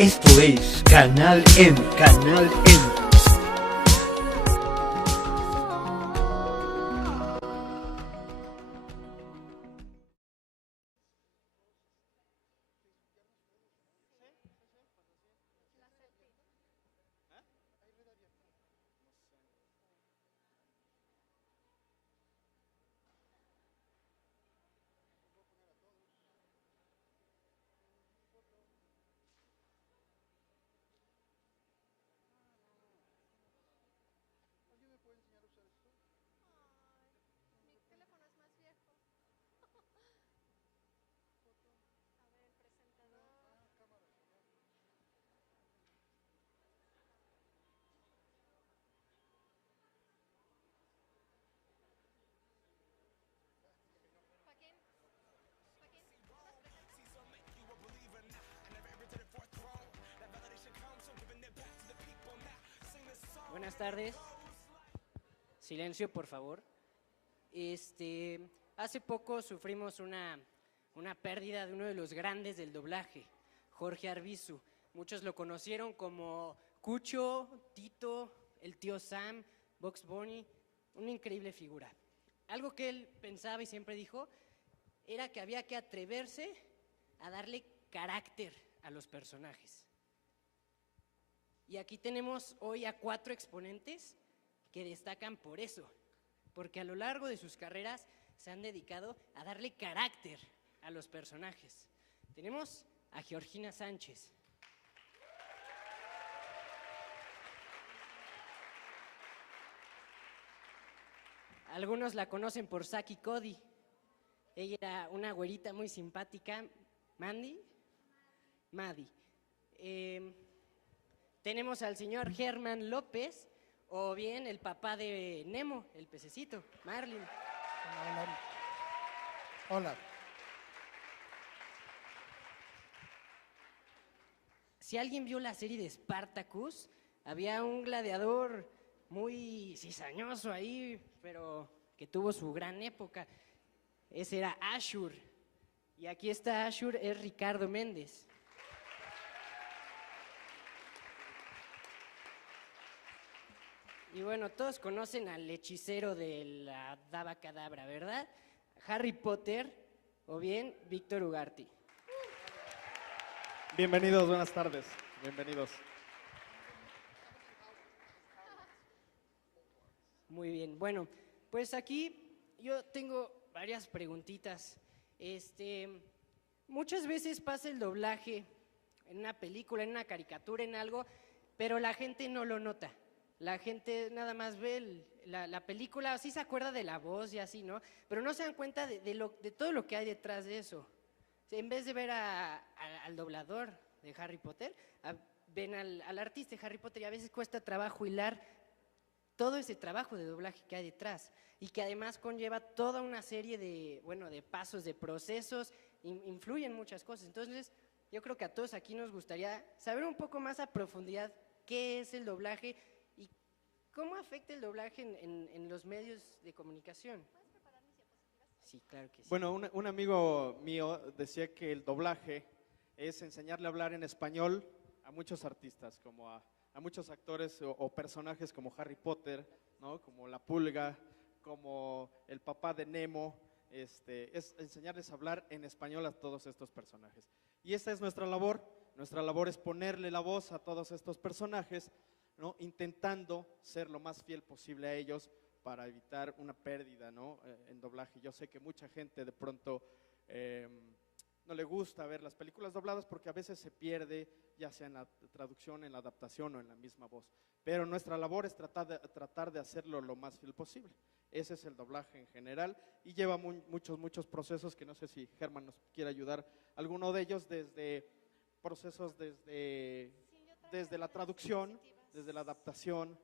Esto es Canal M, Canal M. Buenas tardes. Silencio, por favor. Hace poco sufrimos una pérdida de uno de los grandes del doblaje, Jorge Arbizu. Muchos lo conocieron como Cucho, Tito, el tío Sam, Bugs Bunny, una increíble figura. Algo que él pensaba y siempre dijo era que había que atreverse a darle carácter a los personajes. Y aquí tenemos hoy a 4 exponentes que destacan por eso, porque a lo largo de sus carreras se han dedicado a darle carácter a los personajes. Tenemos a Georgina Sánchez. Algunos la conocen por Saki Cody. Ella era una güerita muy simpática. Maddie. Tenemos al señor Germán López, o bien el papá de Nemo, el pececito, Marlin. Hola. Si alguien vio la serie de Spartacus, había un gladiador muy cizañoso ahí, pero que tuvo su gran época. Ese era Ashur. Y aquí está Ashur, es Ricardo Méndez. Y bueno, todos conocen al hechicero de la Daba Cadabra, ¿verdad? Harry Potter, o bien Víctor Ugarte. Bienvenidos, buenas tardes. Bienvenidos. Muy bien, bueno, pues aquí yo tengo varias preguntitas. Muchas veces pasa el doblaje en una película, en una caricatura, en algo, pero la gente no lo nota. La gente nada más ve la película, sí se acuerda de la voz y así, ¿no? Pero no se dan cuenta de todo lo que hay detrás de eso. En vez de ver al doblador de Harry Potter, ven al artista de Harry Potter, y a veces cuesta trabajo hilar todo ese trabajo de doblaje que hay detrás, y que además conlleva toda una serie de pasos, de procesos, influyen muchas cosas. Entonces, yo creo que a todos aquí nos gustaría saber un poco más a profundidad qué es el doblaje y cómo afecta el doblaje en los medios de comunicación. ¿Puedes preparar mis diapositivas? Sí, claro que sí. Bueno, un amigo mío decía que el doblaje es enseñarle a hablar en español a muchos artistas, como a muchos actores o personajes como Harry Potter, ¿no? Como la Pulga, como el papá de Nemo. Es enseñarles a hablar en español a todos estos personajes. Y esta es nuestra labor. Nuestra labor es ponerle la voz a todos estos personajes, ¿no? Intentando ser lo más fiel posible a ellos para evitar una pérdida, ¿no? En doblaje. Yo sé que mucha gente de pronto no le gusta ver las películas dobladas porque a veces se pierde, ya sea en la traducción, en la adaptación o en la misma voz. Pero nuestra labor es tratar de hacerlo lo más fiel posible. Ese es el doblaje en general y lleva muchos procesos que no sé si Germán nos quiere ayudar. Alguno de ellos desde procesos desde la traducción, desde la adaptación,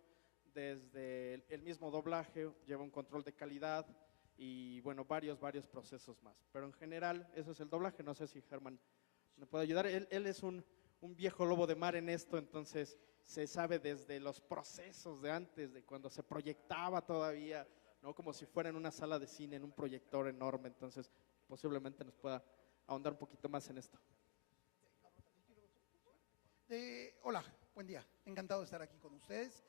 desde el mismo doblaje, lleva un control de calidad y bueno, varios procesos más. Pero en general, eso es el doblaje. No sé si Germán me puede ayudar. Él es un viejo lobo de mar en esto, entonces se sabe desde los procesos de antes, de cuando se proyectaba todavía, ¿no? Como si fuera en una sala de cine, en un proyector enorme. Entonces, posiblemente nos pueda ahondar un poquito más en esto. Hola, buen día. Encantado de estar aquí con ustedes.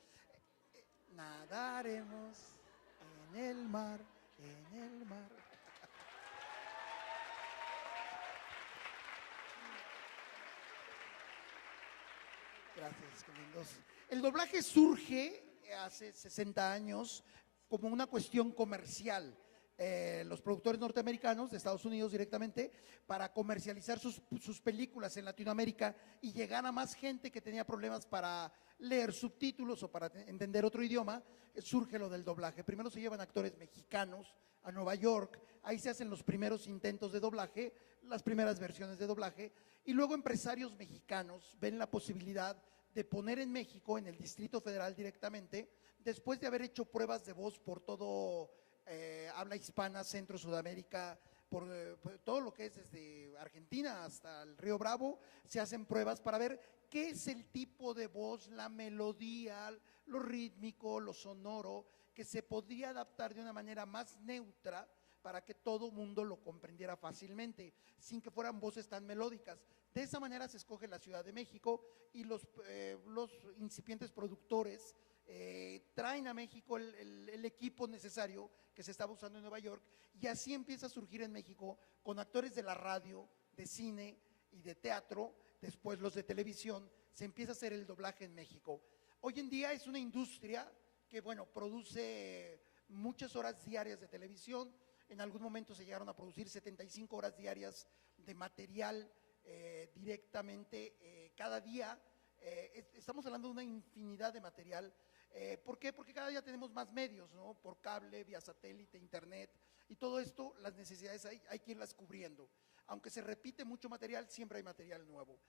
Nadaremos en el mar, en el mar. Gracias, qué lindos. El doblaje surge hace 60 años como una cuestión comercial. Los productores norteamericanos de Estados Unidos directamente para comercializar sus películas en Latinoamérica y llegar a más gente que tenía problemas para leer subtítulos o para entender otro idioma, surge lo del doblaje. Primero se llevan actores mexicanos a Nueva York, ahí se hacen los primeros intentos de doblaje, las primeras versiones de doblaje, y luego empresarios mexicanos ven la posibilidad de poner en México, en el Distrito Federal directamente, después de haber hecho pruebas de voz por todo habla hispana, Centro, Sudamérica, por todo lo que es desde Argentina hasta el Río Bravo, se hacen pruebas para ver qué es el tipo de voz, la melodía, lo rítmico, lo sonoro, que se podría adaptar de una manera más neutra para que todo mundo lo comprendiera fácilmente, sin que fueran voces tan melódicas. De esa manera se escoge la Ciudad de México y los incipientes productores traen a México el equipo necesario que se estaba usando en Nueva York, y así empieza a surgir en México con actores de la radio, de cine y de teatro, después los de televisión, se empieza a hacer el doblaje en México. Hoy en día es una industria que, bueno, produce muchas horas diarias de televisión. En algún momento se llegaron a producir 75 horas diarias de material directamente cada día. Estamos hablando de una infinidad de material. ¿Por qué? Porque cada día tenemos más medios, ¿no? Por cable, vía satélite, internet, y todo esto, las necesidades hay que irlas cubriendo. Aunque se repite mucho material, siempre hay material nuevo.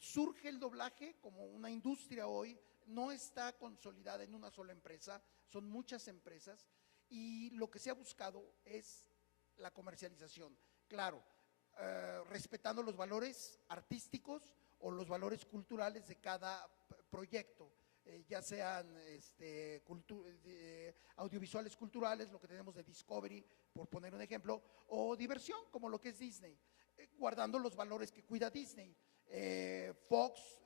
Surge el doblaje como una industria hoy, no está consolidada en una sola empresa, son muchas empresas, y lo que se ha buscado es la comercialización. Claro, respetando los valores artísticos o los valores culturales de cada proyecto. Ya sean audiovisuales culturales, lo que tenemos de Discovery, por poner un ejemplo, o diversión, como lo que es Disney, guardando los valores que cuida Disney. Fox,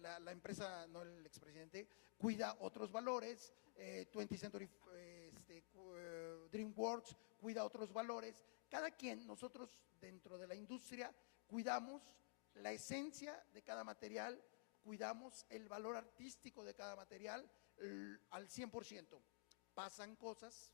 la empresa, no el expresidente, cuida otros valores, 20th Century DreamWorks cuida otros valores. Cada quien, nosotros dentro de la industria, cuidamos la esencia de cada material, cuidamos el valor artístico de cada material al 100%. Pasan cosas,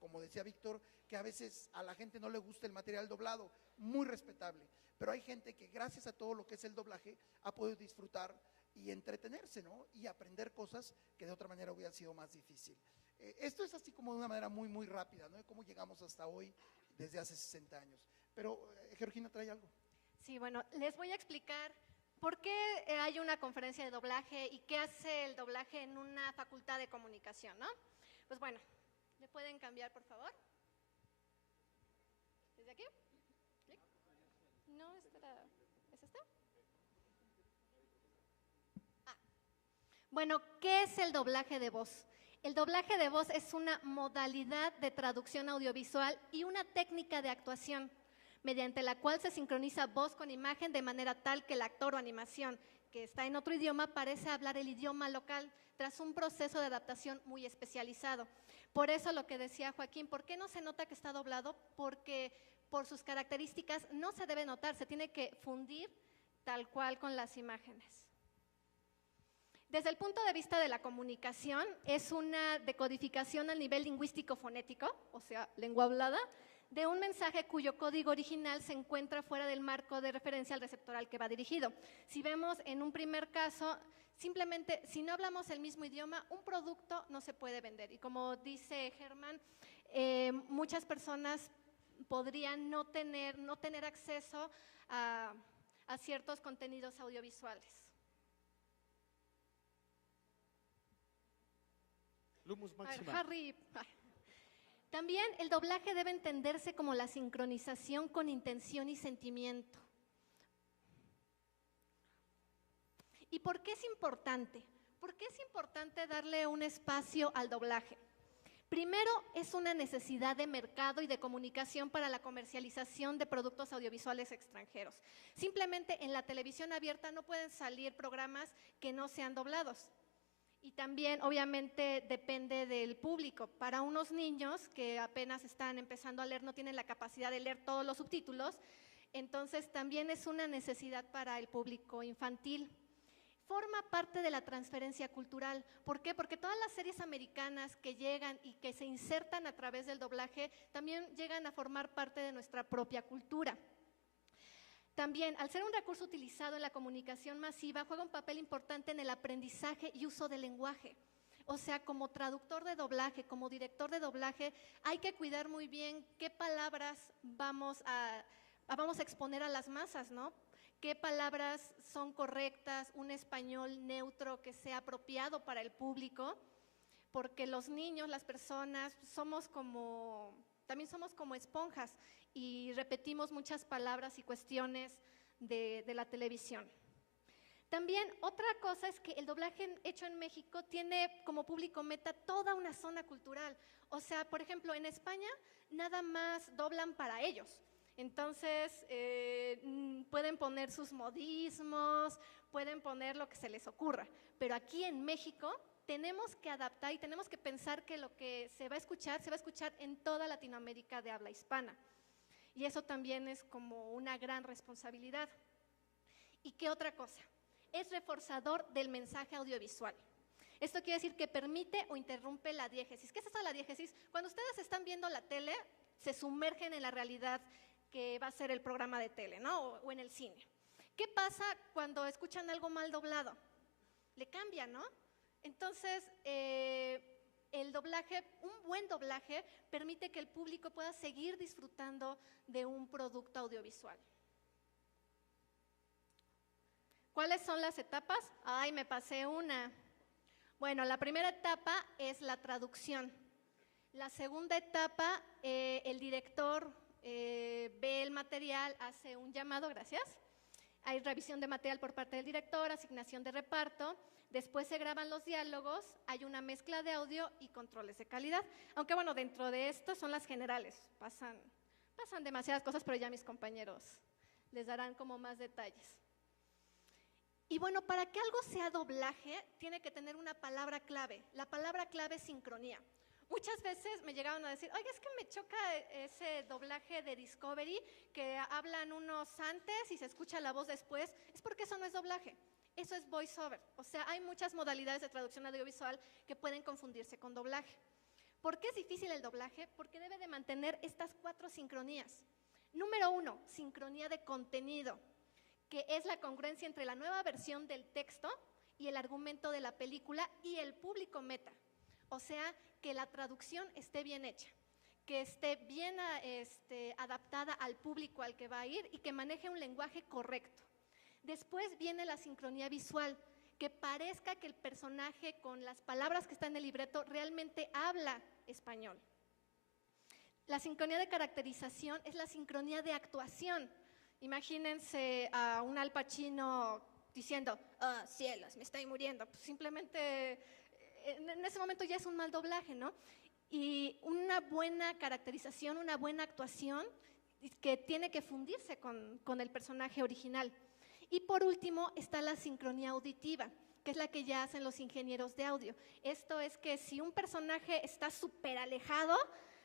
como decía Víctor, que a veces a la gente no le gusta el material doblado, muy respetable, pero hay gente que gracias a todo lo que es el doblaje ha podido disfrutar y entretenerse, ¿no? Y aprender cosas que de otra manera hubiera sido más difícil. Esto es así como de una manera muy, muy rápida, ¿no? De cómo llegamos hasta hoy desde hace 60 años. Pero, Georgina, ¿trae algo? Sí, bueno, les voy a explicar por qué hay una conferencia de doblaje y qué hace el doblaje en una facultad de comunicación, ¿no? Pues bueno, ¿le pueden cambiar, por favor? ¿Desde aquí? ¿Sí? No, ¿es esta? Bueno, ¿qué es el doblaje de voz? El doblaje de voz es una modalidad de traducción audiovisual y una técnica de actuación mediante la cual se sincroniza voz con imagen de manera tal que el actor o animación que está en otro idioma parece hablar el idioma local tras un proceso de adaptación muy especializado. Por eso lo que decía Joaquín, ¿por qué no se nota que está doblado? Porque por sus características no se debe notar, se tiene que fundir tal cual con las imágenes. Desde el punto de vista de la comunicación, es una decodificación al nivel lingüístico-fonético, o sea, lengua hablada, de un mensaje cuyo código original se encuentra fuera del marco de referencia al receptor al que va dirigido. Si vemos en un primer caso, simplemente si no hablamos el mismo idioma, un producto no se puede vender. Y como dice Germán, muchas personas podrían no tener acceso a ciertos contenidos audiovisuales. Lumus máxima. Harry. También el doblaje debe entenderse como la sincronización con intención y sentimiento. ¿Y por qué es importante? ¿Por qué es importante darle un espacio al doblaje? Primero, es una necesidad de mercado y de comunicación para la comercialización de productos audiovisuales extranjeros. Simplemente en la televisión abierta no pueden salir programas que no sean doblados. Y también, obviamente, depende del público. Para unos niños que apenas están empezando a leer, no tienen la capacidad de leer todos los subtítulos, entonces también es una necesidad para el público infantil. Forma parte de la transferencia cultural. ¿Por qué? Porque todas las series americanas que llegan y que se insertan a través del doblaje también llegan a formar parte de nuestra propia cultura. También, al ser un recurso utilizado en la comunicación masiva, juega un papel importante en el aprendizaje y uso del lenguaje. O sea, como traductor de doblaje, como director de doblaje, hay que cuidar muy bien qué palabras vamos a exponer a las masas, ¿no? Qué palabras son correctas, un español neutro que sea apropiado para el público, porque los niños, las personas, también somos como esponjas y repetimos muchas palabras y cuestiones de la televisión. También otra cosa es que el doblaje hecho en México tiene como público meta toda una zona cultural. O sea, por ejemplo, en España nada más doblan para ellos. Entonces, pueden poner sus modismos, pueden poner lo que se les ocurra. Pero aquí en México tenemos que adaptar y tenemos que pensar que lo que se va a escuchar en toda Latinoamérica de habla hispana. Y eso también es como una gran responsabilidad. ¿Y qué otra cosa? Es reforzador del mensaje audiovisual. Esto quiere decir que permite o interrumpe la diégesis. ¿Qué es eso de la diégesis? Cuando ustedes están viendo la tele, se sumergen en la realidad que va a ser el programa de tele, ¿no? O en el cine. ¿Qué pasa cuando escuchan algo mal doblado? Le cambia, ¿no? Entonces, el doblaje, un buen doblaje, permite que el público pueda seguir disfrutando de un producto audiovisual. ¿Cuáles son las etapas? Ay, me pasé una. Bueno, la primera etapa es la traducción. La segunda etapa, el director ve el material, hace un llamado, gracias. Hay revisión de material por parte del director, asignación de reparto, después se graban los diálogos, hay una mezcla de audio y controles de calidad. Aunque bueno, dentro de esto son las generales, pasan demasiadas cosas, pero ya mis compañeros les darán como más detalles. Y bueno, para que algo sea doblaje, tiene que tener una palabra clave. La palabra clave es sincronía. Muchas veces me llegaron a decir, oye, es que me choca ese doblaje de Discovery, que hablan unos antes y se escucha la voz después. Es porque eso no es doblaje, eso es voiceover. O sea, hay muchas modalidades de traducción audiovisual que pueden confundirse con doblaje. ¿Por qué es difícil el doblaje? Porque debe de mantener estas 4 sincronías. Número 1, sincronía de contenido, que es la congruencia entre la nueva versión del texto y el argumento de la película y el público meta. O sea, que la traducción esté bien hecha, que esté bien adaptada al público al que va a ir y que maneje un lenguaje correcto. Después viene la sincronía visual, que parezca que el personaje con las palabras que están en el libreto realmente habla español. La sincronía de caracterización es la sincronía de actuación. Imagínense a un Al Pacino diciendo, oh, cielos, me estoy muriendo. Pues simplemente en ese momento ya es un mal doblaje, ¿no? Y una buena caracterización, una buena actuación que tiene que fundirse con el personaje original. Y por último está la sincronía auditiva, que es la que ya hacen los ingenieros de audio. Esto es que si un personaje está súper alejado,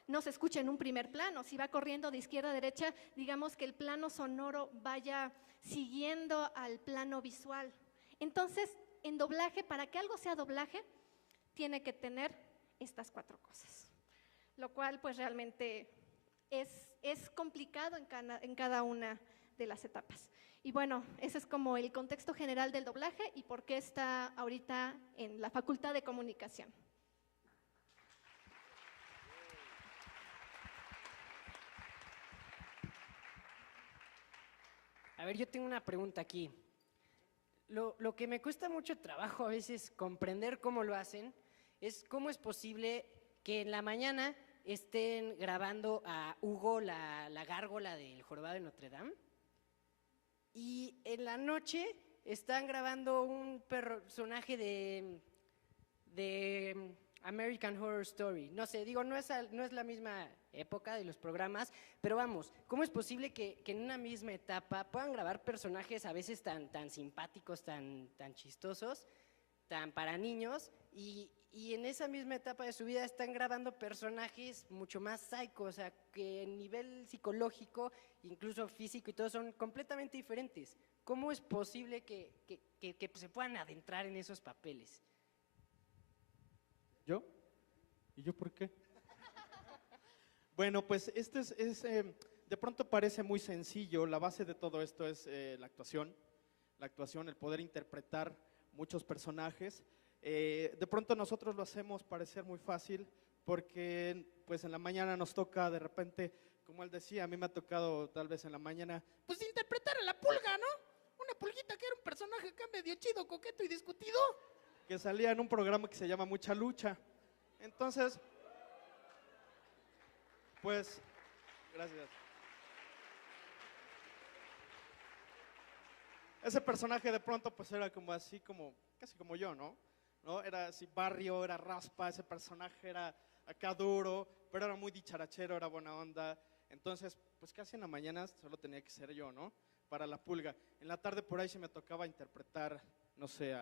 no se escucha en un primer plano. Si va corriendo de izquierda a derecha, digamos que el plano sonoro vaya siguiendo al plano visual. Entonces, en doblaje, para que algo sea doblaje, tiene que tener estas 4 cosas. Lo cual, pues realmente es complicado en cada una de las etapas. Y bueno, ese es como el contexto general del doblaje y por qué está ahorita en la Facultad de Comunicación. A ver, yo tengo una pregunta aquí. Lo que me cuesta mucho trabajo a veces comprender cómo lo hacen es cómo es posible que en la mañana estén grabando a Hugo, la gárgola del Jorobado de Notre Dame, y en la noche están grabando un personaje de American Horror Story. No sé, digo, no es la misma época de los programas, pero vamos, ¿cómo es posible que en una misma etapa puedan grabar personajes a veces tan simpáticos, tan chistosos, tan para niños, y en esa misma etapa de su vida están grabando personajes mucho más psycho, o sea, que en nivel psicológico, incluso físico y todo, son completamente diferentes? ¿Cómo es posible que se puedan adentrar en esos papeles? ¿Yo? ¿Y yo por qué? Bueno, pues de pronto parece muy sencillo. La base de todo esto es la actuación, el poder interpretar muchos personajes. De pronto nosotros lo hacemos parecer muy fácil porque pues en la mañana nos toca de repente, como él decía, a mí me ha tocado tal vez en la mañana, pues interpretar a la pulga, ¿no? Una pulguita que era un personaje acá medio chido, coqueto y discutido, que salía en un programa que se llama Mucha Lucha. Entonces, pues, gracias. Ese personaje de pronto pues era como así, como casi como yo, ¿no? Era así barrio, era raspa, ese personaje era acá duro, pero era muy dicharachero, era buena onda. Entonces, pues casi en la mañana solo tenía que ser yo, ¿no? Para la pulga. En la tarde por ahí se me tocaba interpretar, no sé,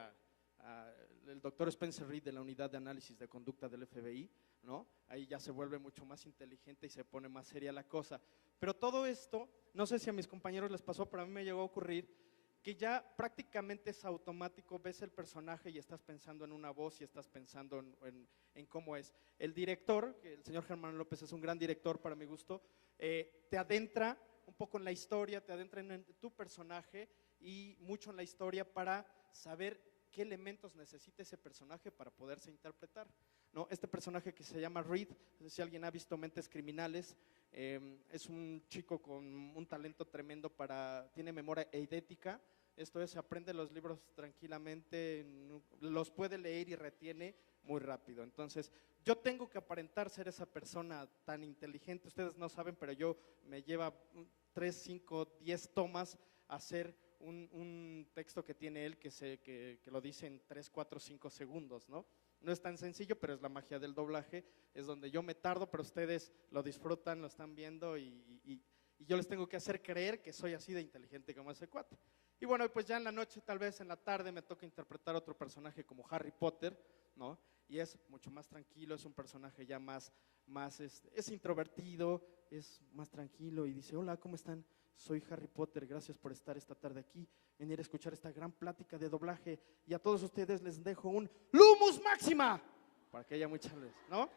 el doctor Spencer Reed de la Unidad de Análisis de Conducta del FBI, ¿no? Ahí ya se vuelve mucho más inteligente y se pone más seria la cosa. Pero todo esto, no sé si a mis compañeros les pasó, pero a mí me llegó a ocurrir que ya prácticamente es automático, ves el personaje y estás pensando en una voz y estás pensando en cómo es. El director, que el señor Germán López es un gran director para mi gusto, te adentra un poco en la historia, te adentra en tu personaje y mucho en la historia para saber qué elementos necesita ese personaje para poderse interpretar, ¿no? Este personaje que se llama Reed, si alguien ha visto Mentes Criminales, es un chico con un talento tremendo tiene memoria eidética, esto es, aprende los libros tranquilamente, los puede leer y retiene muy rápido. Entonces, yo tengo que aparentar ser esa persona tan inteligente, ustedes no saben, pero me lleva 3, 5, 10 tomas hacer un texto que tiene él que lo dice en 3, 4, 5 segundos, ¿no? No es tan sencillo, pero es la magia del doblaje, es donde yo me tardo, pero ustedes lo disfrutan, lo están viendo y yo les tengo que hacer creer que soy así de inteligente como ese cuate. Y bueno, pues ya en la noche, tal vez en la tarde, me toca interpretar otro personaje como Harry Potter, ¿no? Y es mucho más tranquilo, es un personaje ya es introvertido, es más tranquilo y dice: hola, ¿cómo están? Soy Harry Potter, gracias por estar esta tarde aquí, venir a escuchar esta gran plática de doblaje y a todos ustedes les dejo un Lumus Máxima, para que haya mucha luz, ¿no?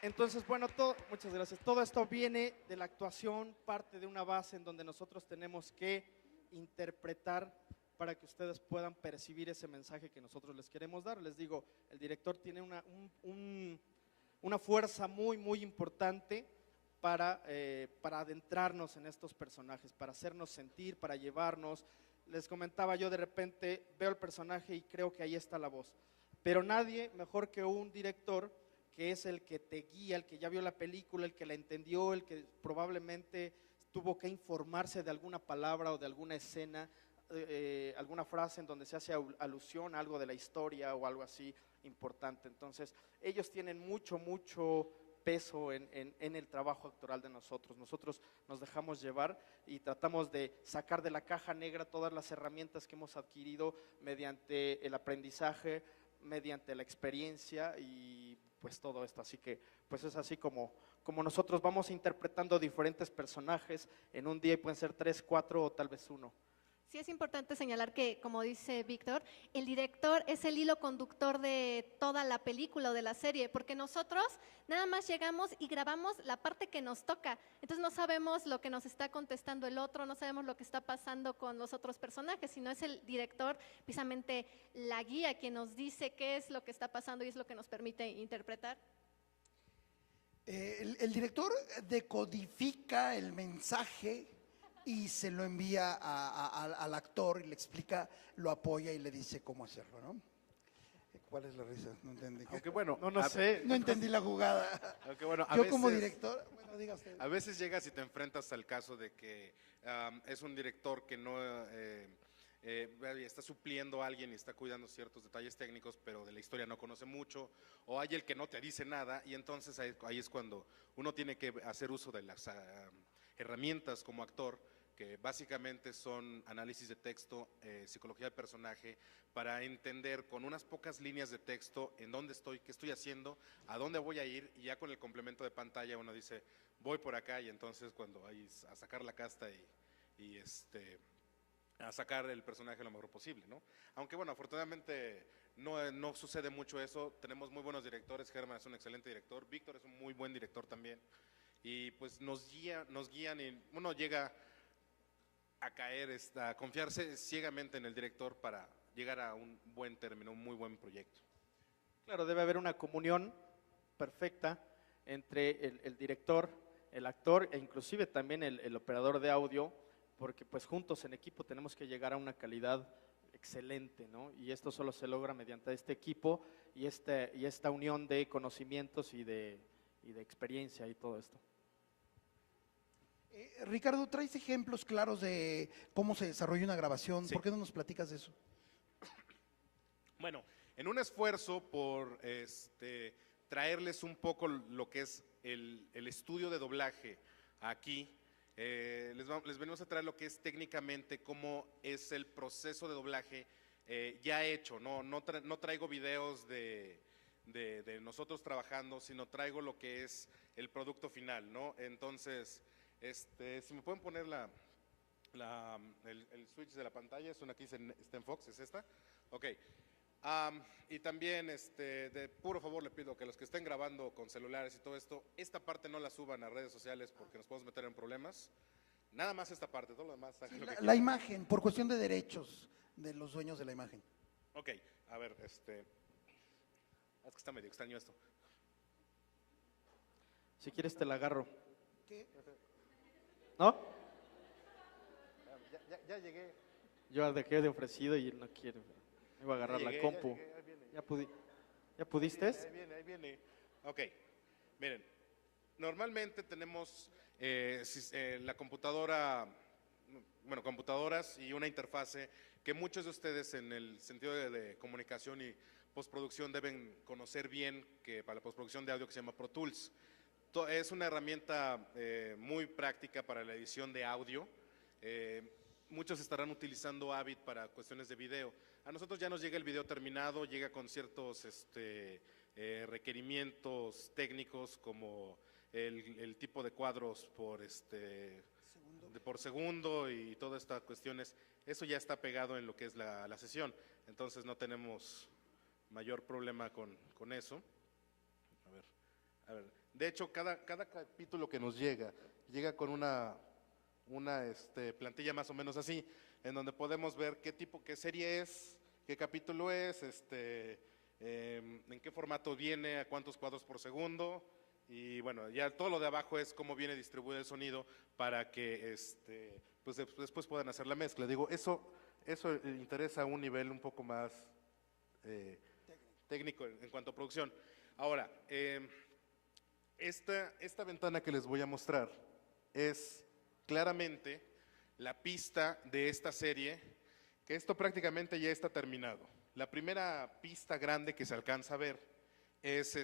Entonces, bueno, muchas gracias. Todo esto viene de la actuación, parte de una base en donde nosotros tenemos que interpretar para que ustedes puedan percibir ese mensaje que nosotros les queremos dar. Les digo, el director tiene una fuerza muy, muy importante para adentrarnos en estos personajes, para hacernos sentir, para llevarnos. Les comentaba, yo de repente veo el personaje y creo que ahí está la voz, pero nadie mejor que un director que es el que te guía, el que ya vio la película, el que la entendió, el que probablemente tuvo que informarse de alguna palabra o de alguna escena, alguna frase en donde se hace alusión a algo de la historia o algo así importante. Entonces, ellos tienen mucho, mucho peso en el trabajo actoral de nosotros. Nosotros nos dejamos llevar y tratamos de sacar de la caja negra todas las herramientas que hemos adquirido mediante el aprendizaje, mediante la experiencia y pues todo esto. Así que pues es así como nosotros vamos interpretando diferentes personajes en un día y pueden ser 3, 4 o tal vez 1. Sí, es importante señalar que, como dice Víctor, el director es el hilo conductor de toda la película o de la serie, porque nosotros nada más llegamos y grabamos la parte que nos toca. Entonces no sabemos lo que nos está contestando el otro, no sabemos lo que está pasando con los otros personajes, sino es el director, precisamente la guía, quien nos dice qué es lo que está pasando y es lo que nos permite interpretar. El director decodifica el mensaje y se lo envía al actor y le explica, lo apoya y le dice cómo hacerlo, ¿no? ¿Cuál es la risa? No entendí. Aunque bueno, no sé. No entendí la jugada. Aunque bueno, yo como director, bueno, diga usted. A veces llegas y te enfrentas al caso de que es un director que no está supliendo a alguien y está cuidando ciertos detalles técnicos, pero de la historia no conoce mucho, o hay el que no te dice nada, y entonces ahí es cuando uno tiene que hacer uso de las herramientas como actor, que básicamente son análisis de texto, psicología del personaje, para entender con unas pocas líneas de texto en dónde estoy, qué estoy haciendo, a dónde voy a ir, y ya con el complemento de pantalla uno dice, voy por acá, y entonces cuando hay a sacar la casta y a sacar el personaje lo mejor posible, ¿no? Aunque bueno, afortunadamente no sucede mucho eso, tenemos muy buenos directores, Germán es un excelente director, Víctor es un muy buen director también, y pues nos guían y uno llega a caer, a confiarse ciegamente en el director para llegar a un buen término, un muy buen proyecto. Claro, debe haber una comunión perfecta entre el director, el actor e inclusive también el operador de audio, porque pues juntos en equipo tenemos que llegar a una calidad excelente, ¿no? Y esto solo se logra mediante este equipo y esta unión de conocimientos y de experiencia y todo esto. Ricardo, ¿traes ejemplos claros de cómo se desarrolla una grabación? Sí. ¿Por qué no nos platicas de eso? Bueno, en un esfuerzo por traerles un poco lo que es el estudio de doblaje aquí, les venimos a traer lo que es técnicamente cómo es el proceso de doblaje ya hecho. No traigo videos de nosotros trabajando, sino traigo lo que es el producto final, ¿no? Entonces, si me pueden poner el switch de la pantalla, es una que dice StemFox, ¿es esta? Ok. Y también, de puro favor le pido que los que estén grabando con celulares y todo esto, esta parte no la suban a redes sociales porque nos podemos meter en problemas. Nada más esta parte, todo lo demás. Sí, la imagen, por cuestión de derechos de los dueños de la imagen. Ok, a ver, es que está medio extraño esto. Si quieres te la agarro. ¿Qué? ¿No? Ya llegué. Yo dejé de ofrecido y él no quiere. Me iba a agarrar la compu. ¿Ya pudiste? Ahí viene. Ok, miren, normalmente tenemos la computadora, bueno, computadoras y una interfase que muchos de ustedes en el sentido de comunicación y postproducción deben conocer bien, que para la postproducción de audio, que se llama Pro Tools. Es una herramienta muy práctica para la edición de audio. Muchos estarán utilizando Avid para cuestiones de video. A nosotros ya nos llega el video terminado, llega con ciertos requerimientos técnicos como el tipo de cuadros por segundo y todas estas cuestiones. Eso ya está pegado en lo que es la sesión, entonces no tenemos mayor problema con eso. A ver. De hecho, cada capítulo que nos llega con una plantilla más o menos así, en donde podemos ver qué serie es, qué capítulo es, en qué formato viene, a cuántos cuadros por segundo, y bueno, ya todo lo de abajo es cómo viene distribuido el sonido para que pues después puedan hacer la mezcla. Digo, eso interesa a un nivel un poco más técnico en cuanto a producción. Ahora, esta ventana que les voy a mostrar es claramente la pista de esta serie, que esto prácticamente ya está terminado. La primera pista grande que se alcanza a ver es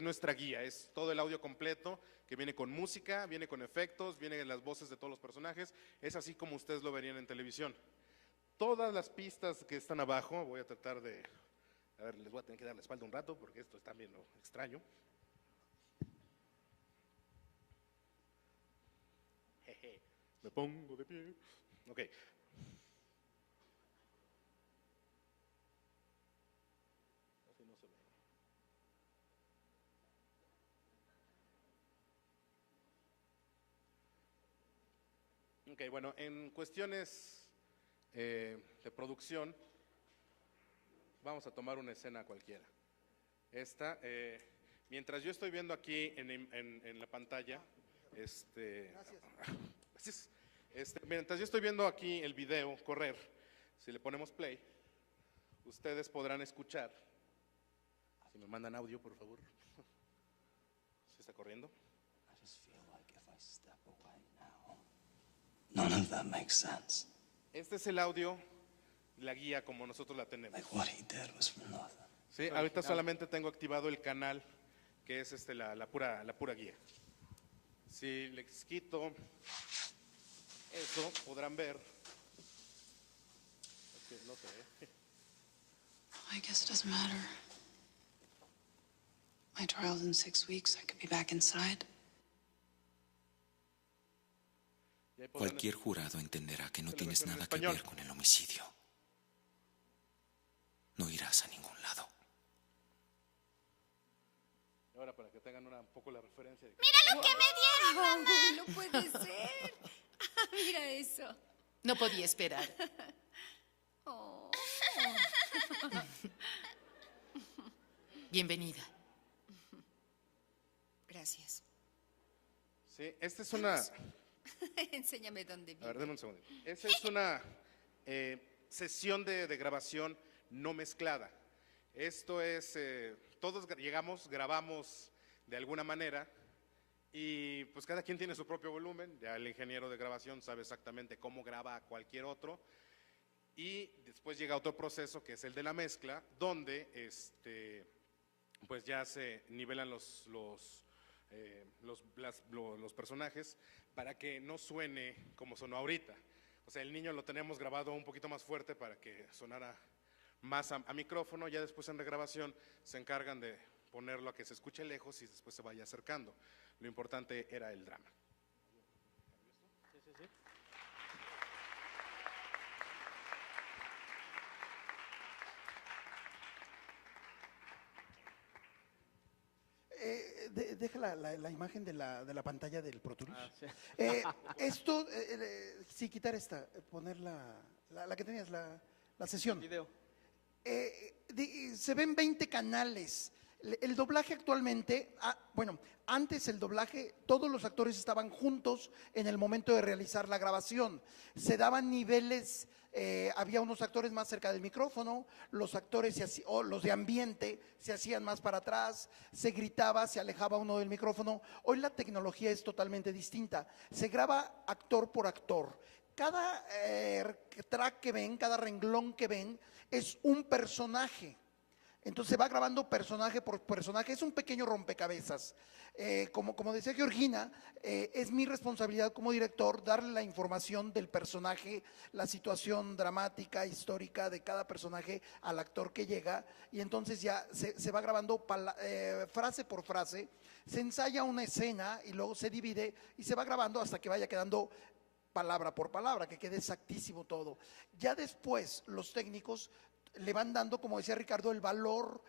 nuestra guía, es todo el audio completo que viene con música, viene con efectos, vienen las voces de todos los personajes, es así como ustedes lo verían en televisión. Todas las pistas que están abajo, voy a tratar de, a ver, les voy a tener que dar la espalda un rato porque esto está bien extraño. Me pongo de pie. Ok. Así no se ve. Ok, bueno, en cuestiones de producción, vamos a tomar una escena cualquiera. Esta, mientras yo estoy viendo aquí en la pantalla, Gracias. Mientras yo estoy viendo aquí el video correr, si le ponemos play, ustedes podrán escuchar. Si me mandan audio, por favor. ¿Se está corriendo? None of that makes sense. Este es el audio, la guía como nosotros la tenemos. Like what he did was for nothing. Sí, ahorita solamente tengo activado el canal que es la pura guía. Si les quito eso, podrán ver. Es que no se ve. I guess it doesn't matter. My trial's in 6 weeks. I could be back inside. Y ahí podrán Cualquier jurado entenderá que no Se le tienes versión en nada que español. ver con el homicidio. No irás a ningún lado. Ahora para que tengan un poco la referencia. De ¡Mira lo que me dieron, mamá! No puede ser. Mira eso. No podía esperar. Oh. Bienvenida. Gracias. Sí, esta es una... Enséñame dónde A ver, vive. denme un segundo. Esta es una sesión de grabación no mezclada. Esto es, todos llegamos, grabamos de alguna manera y pues cada quien tiene su propio volumen. Ya el ingeniero de grabación sabe exactamente cómo graba a cualquier otro. Y después llega otro proceso que es el de la mezcla, donde pues ya se nivelan los personajes para que no suene como sonó ahorita. O sea, el niño lo tenemos grabado un poquito más fuerte para que sonara más a micrófono. Ya después en regrabación se encargan de ponerlo a que se escuche lejos y después se vaya acercando. Lo importante era el drama. Deja la imagen de la pantalla del Pro Tools. Ah, sí. Esto, sí, quitar esta, poner la que tenías, la sesión. Video. Se ven 20 canales. El doblaje actualmente, bueno, antes el doblaje, todos los actores estaban juntos en el momento de realizar la grabación. Se daban niveles, había unos actores más cerca del micrófono, los actores o los de ambiente se hacían más para atrás, se gritaba, se alejaba uno del micrófono. Hoy la tecnología es totalmente distinta. Se graba actor por actor. Cada track que ven, cada renglón que ven es un personaje. Entonces se va grabando personaje por personaje, es un pequeño rompecabezas. Como decía Georgina, es mi responsabilidad como director darle la información del personaje, la situación dramática, histórica de cada personaje al actor que llega, y entonces ya se va grabando frase por frase, se ensaya una escena y luego se divide y se va grabando hasta que vaya quedando palabra por palabra, que quede exactísimo todo. Ya después los técnicos le van dando, como decía Ricardo, el valor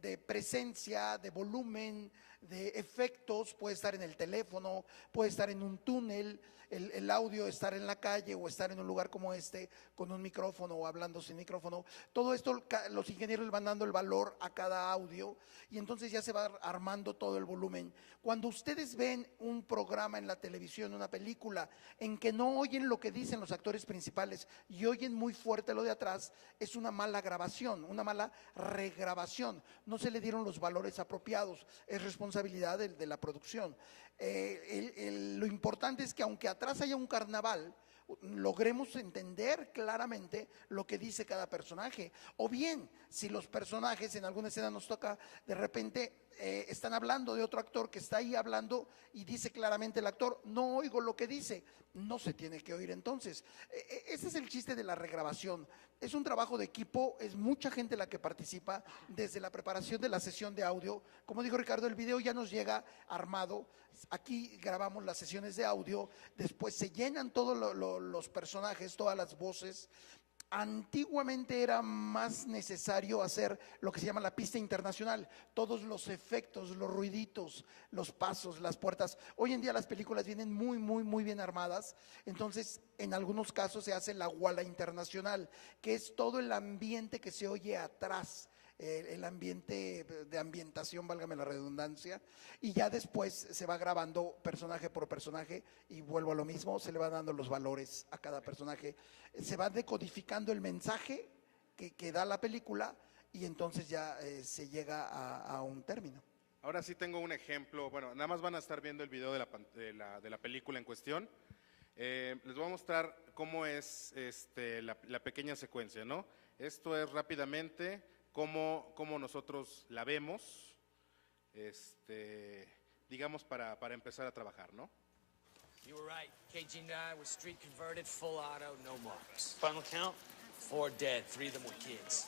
de presencia, de volumen, de efectos. Puede estar en el teléfono, puede estar en un túnel, el audio estar en la calle o estar en un lugar como este con un micrófono o hablando sin micrófono. Todo esto los ingenieros le van dando el valor a cada audio y entonces ya se va armando todo el volumen. Cuando ustedes ven un programa en la televisión, una película, en que no oyen lo que dicen los actores principales y oyen muy fuerte lo de atrás, es una mala grabación, una mala regrabación. No se le dieron los valores apropiados, es responsabilidad de la producción. Lo importante es que aunque atrás haya un carnaval, logremos entender claramente lo que dice cada personaje. O bien, si los personajes en alguna escena nos toca, de repente están hablando de otro actor que está ahí hablando y dice claramente el actor, no oigo lo que dice, no se tiene que oír entonces. Ese es el chiste de la regrabación. Es un trabajo de equipo, es mucha gente la que participa desde la preparación de la sesión de audio. Como dijo Ricardo, el video ya nos llega armado. Aquí grabamos las sesiones de audio, después se llenan todos los personajes, todas las voces. Antiguamente era más necesario hacer lo que se llama la pista internacional, todos los efectos, los ruiditos, los pasos, las puertas. Hoy en día las películas vienen muy, muy, muy bien armadas, entonces en algunos casos se hace la wala internacional, que es todo el ambiente que se oye atrás. El ambiente de ambientación, válgame la redundancia, y ya después se va grabando personaje por personaje y vuelvo a lo mismo, se le van dando los valores a cada personaje, se va decodificando el mensaje que da la película y entonces ya se llega a un término. Ahora sí tengo un ejemplo, bueno, nada más van a estar viendo el video de la película en cuestión. Les voy a mostrar cómo es la pequeña secuencia, ¿no? Esto es rápidamente cómo nosotros la vemos, digamos para empezar a trabajar, ¿no? You were right. KG9 was street converted, full auto, no marks. Final count? 4 dead, 3 of them were kids.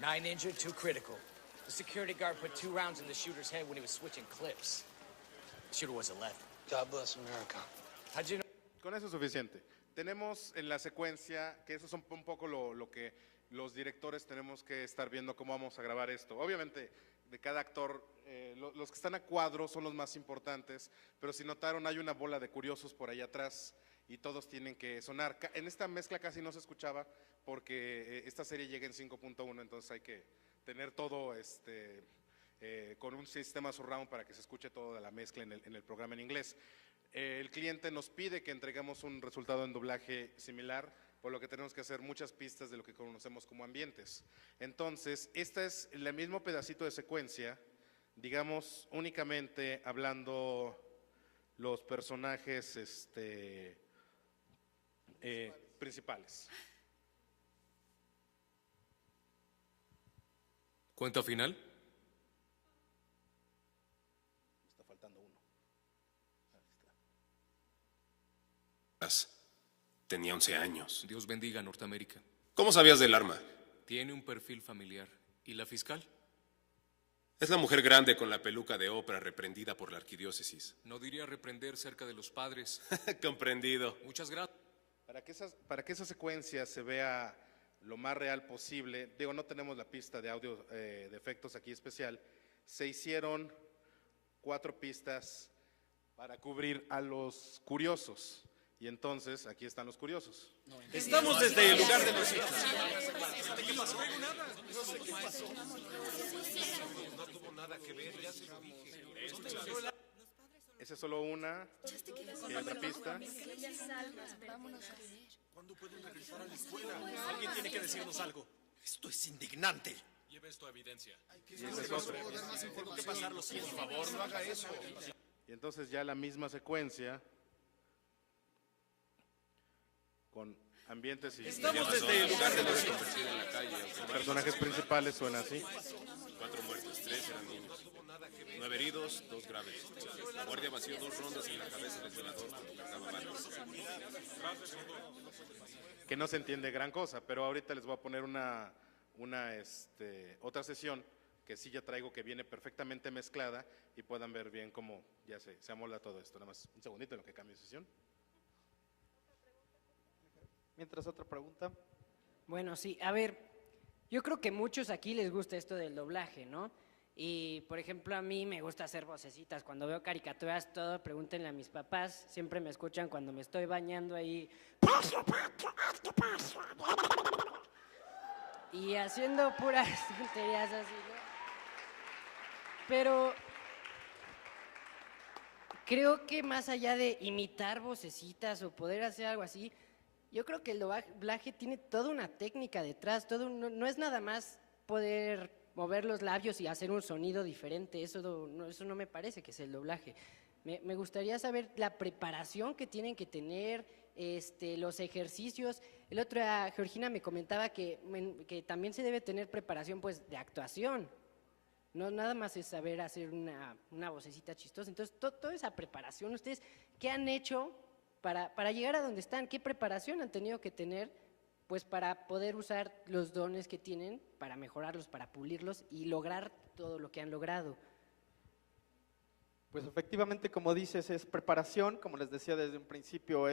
9 injured, 2 critical. The security guard put 2 rounds in the shooter's head when he was switching clips. The shooter was 11. God bless America. How'd you know? Con eso es suficiente. Tenemos en la secuencia, que eso es un poco lo que los directores tenemos que estar viendo cómo vamos a grabar esto. Obviamente, de cada actor, los que están a cuadro son los más importantes, pero si notaron hay una bola de curiosos por ahí atrás y todos tienen que sonar. En esta mezcla casi no se escuchaba porque esta serie llega en 5.1, entonces hay que tener todo con un sistema surround para que se escuche toda la mezcla en el programa en inglés. El cliente nos pide que entreguemos un resultado en doblaje similar, por lo que tenemos que hacer muchas pistas de lo que conocemos como ambientes. Entonces, este es el mismo pedacito de secuencia, digamos, únicamente hablando los personajes principales. ¿Cuenta final? Está faltando uno. Tenía 11 años. Dios bendiga a Norteamérica. ¿Cómo sabías del arma? Tiene un perfil familiar. ¿Y la fiscal? Es la mujer grande con la peluca de Oprah reprendida por la arquidiócesis. No diría reprender cerca de los padres. Comprendido. Muchas gracias. Para que esa secuencia se vea lo más real posible, digo, no tenemos la pista de audio de efectos aquí especial, se hicieron 4 pistas para cubrir a los curiosos. Y entonces, aquí están los curiosos. Estamos desde el lugar de los hechos. ¿Qué pasó? No sé qué pasó. No tuvo nada que ver, ya se lo dije. Esa es solo una y otra pista. ¿Cuándo pueden regresar a la escuela? Alguien tiene que decirnos algo. Esto es indignante. Lleve esto a evidencia. Y esa es otra. Tengo que pasarlo, sí, por favor, no haga eso. Y entonces ya la misma secuencia con ambientes y Estamos desde el lugar de los hechos. los personajes principales suenan así. 4 muertos, 3 eran niños. 9 heridos, 2 graves. La guardia vació 2 rondas en la cabeza del violador cuando cargaba balas. Que no se entiende gran cosa, pero ahorita les voy a poner otra sesión que sí ya traigo, que viene perfectamente mezclada y puedan ver bien cómo ya se amolda todo esto. Nada más un segundito en lo que cambie de sesión. Mientras, otra pregunta. Bueno, sí, a ver, yo creo que muchos aquí les gusta esto del doblaje, ¿no? Y, por ejemplo, a mí me gusta hacer vocecitas. Cuando veo caricaturas, todo, pregúntenle a mis papás. Siempre me escuchan cuando me estoy bañando ahí. Y haciendo puras tonterías así, ¿no? Pero creo que más allá de imitar vocecitas o poder hacer algo así, yo creo que el doblaje tiene toda una técnica detrás. No es nada más poder mover los labios y hacer un sonido diferente. Eso no me parece que es el doblaje. Me gustaría saber la preparación que tienen que tener, los ejercicios. El otro día Georgina me comentaba que también se debe tener preparación, pues, de actuación. No nada más es saber hacer una vocecita chistosa. Entonces, toda esa preparación, ¿ustedes qué han hecho para llegar a donde están? ¿Qué preparación han tenido que tener, pues, para poder usar los dones que tienen, para mejorarlos, para pulirlos y lograr todo lo que han logrado? Pues efectivamente, como dices, es preparación, como les decía desde un principio,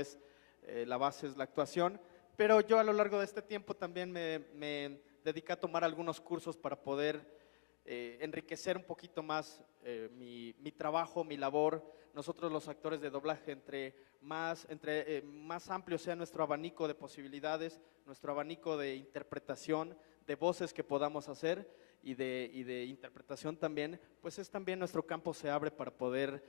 la base es la actuación, pero yo a lo largo de este tiempo también me dediqué a tomar algunos cursos para poder enriquecer un poquito más mi trabajo, mi labor. Nosotros los actores de doblaje, entre más amplio sea nuestro abanico de posibilidades, nuestro abanico de interpretación, de voces que podamos hacer y de interpretación también, pues también nuestro campo se abre para poder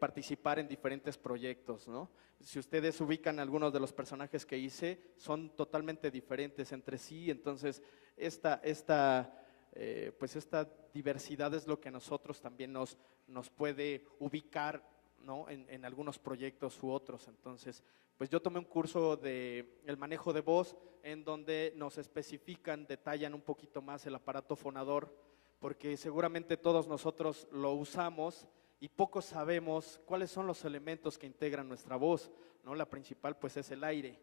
participar en diferentes proyectos, ¿no? Si ustedes ubican algunos de los personajes que hice, son totalmente diferentes entre sí, entonces esta pues esta diversidad es lo que a nosotros también nos puede ubicar, ¿no? en algunos proyectos u otros. Entonces, pues yo tomé un curso de el manejo de voz en donde nos especifican, detallan un poquito más el aparato fonador, porque seguramente todos nosotros lo usamos y pocos sabemos cuáles son los elementos que integran nuestra voz, ¿no? La principal pues es el aire,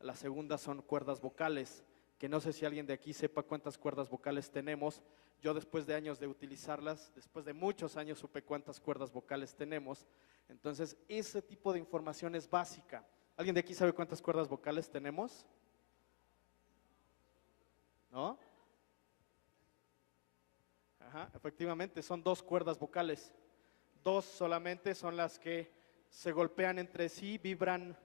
la segunda son cuerdas vocales, que no sé si alguien de aquí sepa cuántas cuerdas vocales tenemos. Yo después de años de utilizarlas, después de muchos años supe cuántas cuerdas vocales tenemos. Entonces, ese tipo de información es básica. ¿Alguien de aquí sabe cuántas cuerdas vocales tenemos? ¿No? Ajá, efectivamente, son 2 cuerdas vocales. 2 solamente son las que se golpean entre sí, vibran,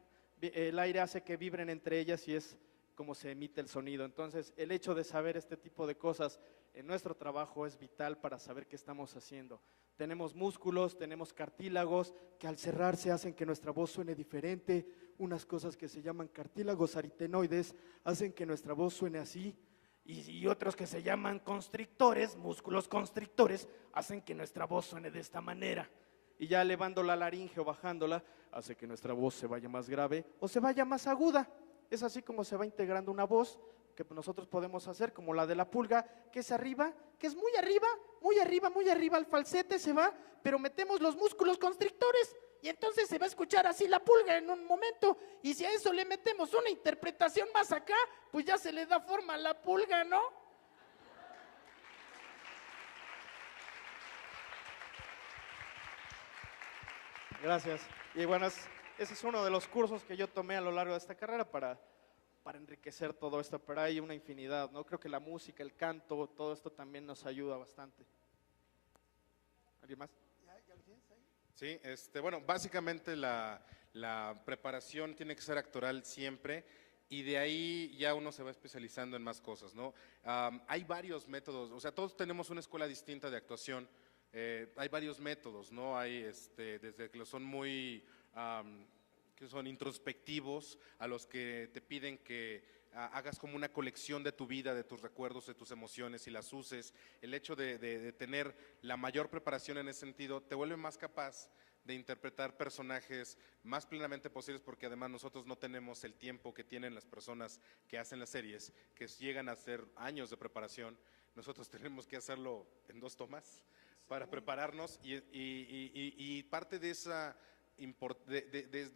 el aire hace que vibren entre ellas y es como se emite el sonido. Entonces, el hecho de saber este tipo de cosas en nuestro trabajo es vital para saber qué estamos haciendo. Tenemos músculos, tenemos cartílagos que al cerrarse hacen que nuestra voz suene diferente. Unas cosas que se llaman cartílagos aritenoides hacen que nuestra voz suene así. Y otros que se llaman constrictores, músculos constrictores, hacen que nuestra voz suene de esta manera. Y ya elevando la laringe o bajándola, hace que nuestra voz se vaya más grave o se vaya más aguda. Es así como se va integrando una voz que nosotros podemos hacer, como la de la pulga, que es arriba, que es muy arriba, muy arriba, muy arriba, al falsete se va, pero metemos los músculos constrictores y entonces se va a escuchar así la pulga en un momento. Y si a eso le metemos una interpretación más acá, pues ya se le da forma a la pulga, ¿no? Gracias. Y bueno, ese es uno de los cursos que yo tomé a lo largo de esta carrera para enriquecer todo esto, pero hay una infinidad, ¿no? Creo que la música, el canto, todo esto también nos ayuda bastante. ¿Alguien más? Sí, bueno, básicamente la preparación tiene que ser actoral siempre y de ahí ya uno se va especializando en más cosas, ¿no? Hay varios métodos, o sea, todos tenemos una escuela distinta de actuación. Hay varios métodos, ¿no? Hay desde que son muy que son introspectivos, a los que te piden que hagas como una colección de tu vida, de tus recuerdos, de tus emociones y las uses. El hecho de tener la mayor preparación en ese sentido te vuelve más capaz de interpretar personajes más plenamente posibles, porque además nosotros no tenemos el tiempo que tienen las personas que hacen las series, que llegan a hacer años de preparación. Nosotros tenemos que hacerlo en 2 tomas para prepararnos y parte de